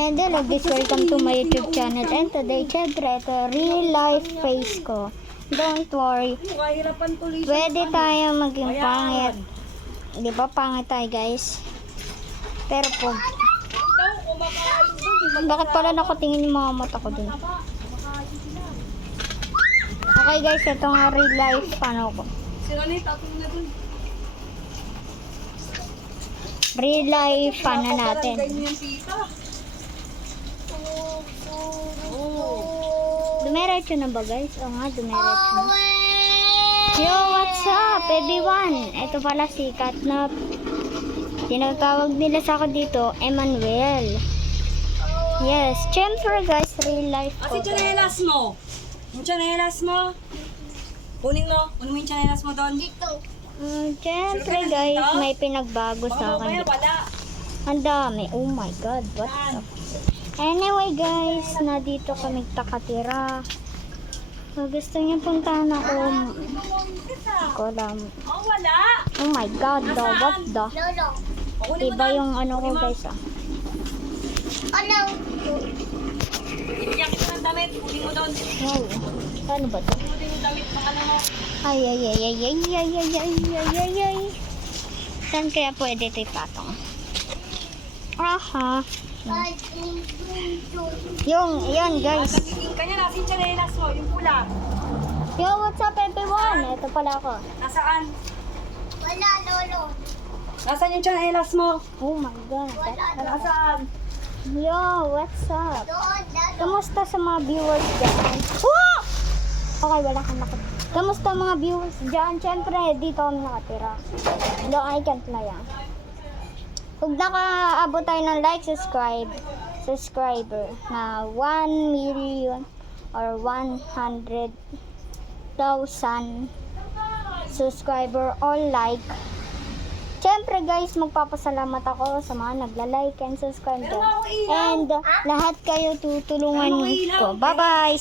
And hello guys, welcome to my YouTube channel. And today, syempre, ito real life face ko. Don't worry. Pwede tayo maging pangit. Di ba pangit tayo guys? Pero po, bakit pala nakatingin yung mga mata ko dun? Okay guys, ito nga real life ano ko. Real life ano natin. Dumiretso na ba guys? Oo nga, dumiretso na. Yo, what's up everyone? Ito pala sikat na tinatawag nila sa akin dito, Emmanuel. Yes, syempre guys, real life ko. Kasi chanelas mo. Yung chanelas mo. Kunin mo yung chanelas mo doon. Dito. Syempre guys, may pinagbago sa akin. Ang dami. Oh my god, what the... Anyway guys, na dito kami nakatira. So, gusto niyo puntahan ako. Hindi ko alam. Oh, wala. Oh my god, what the? Iba yung ano ko guys ah. Ano? Iyak ito ng damit. Kunin mo doon. Wow. Paano ba to? Kunin yung damit ng ano mo. Ay. Saan kaya pwede ito ipatong? Aha. Yan guys. Kanya nasa yung chanelas mo. Yung pula. Yo, what's up everyone? Ito pala ako. Nasaan? Wala, lolo. Nasaan yung chanelas mo? Oh my god. Nasaan? Yo, what's up? Doon, Kamusta sa mga viewers dyan? Oh! Okay, wala kang nakita. Kamusta mga viewers dyan? Siyempre, dito kami nakatira. No, I can't na yan. Kung nakaabot tayo ng like, subscriber na 1 million or 100,000 subscriber or like. Siyempre guys, magpapasalamat ako sa mga nagla-like and subscribe dyan. And lahat kayo tutulungan ko. Bye-bye!